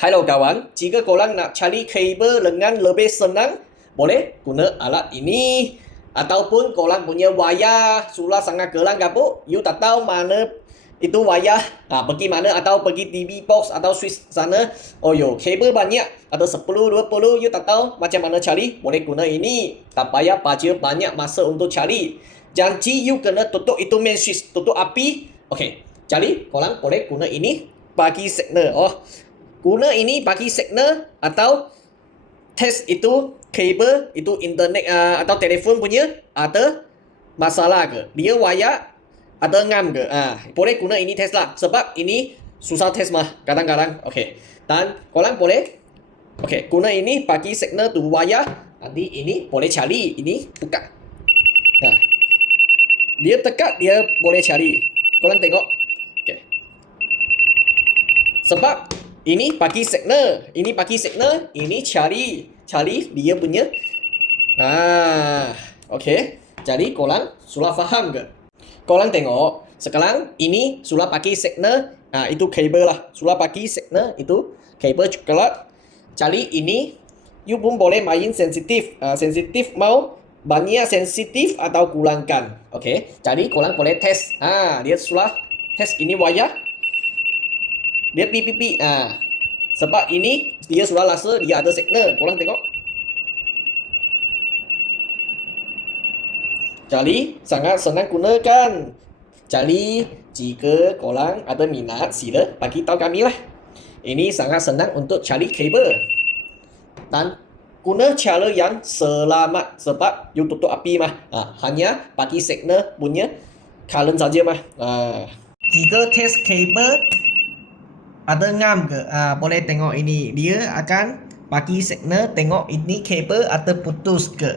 Halo kawan, jika korang nak cari kabel dengan lebih senang, boleh guna alat ini. Ataupun korang punya wayar sulah sangat gelang gabuk, you tak tahu mana itu wayar, pergi mana, atau pergi TV box atau switch sana. Oh yo, kabel banyak, ada 10, 20, you tak tahu macam mana cari, boleh guna ini. Tak payah baca banyak masa untuk cari. Janji you kena tutup itu main switch, tutup api. Okey, jadi korang boleh guna ini bagi signal. Guna ini bagi signal atau test itu kabel itu internet atau telefon punya ada masalah ke, dia wayar ada ngam ke, boleh guna ini test lah, sebab ini susah test mah kadang-kadang. Okey, dan korang boleh guna ini bagi signal tu wayar. Nanti ini boleh cari, ini buka, dia tekat, dia boleh cari. Korang tengok. Okey, sebab ini bagi signal, ini bagi signal, ini cari dia punya. Okey, jadi korang sudah faham ke? Korang tengok, sekarang ini sudah pakai signal, itu kabel lah, sudah pakai signal itu kabel coklat. Jadi ini you pun boleh main sensitif, sensitif mau banyak sensitif atau kurangkan. Okey, jadi korang boleh test. Dia sudah test ini wayar, dia pipi. Sebab ini dia sudah rasa dia ada signal. Korang tengok. Jadi sangat senang gunakan. Jadi jika korang ada minat, sila bagi tahu kami lah. Ini sangat senang untuk cari kabel. Dan guna cara yang selamat, sebab you tutup api mah. Hanya bagi signal punya current saja mah. Jika test kabel ada ngam ke, boleh tengok ini, dia akan bagi signal tengok ini kabel ada putus ke.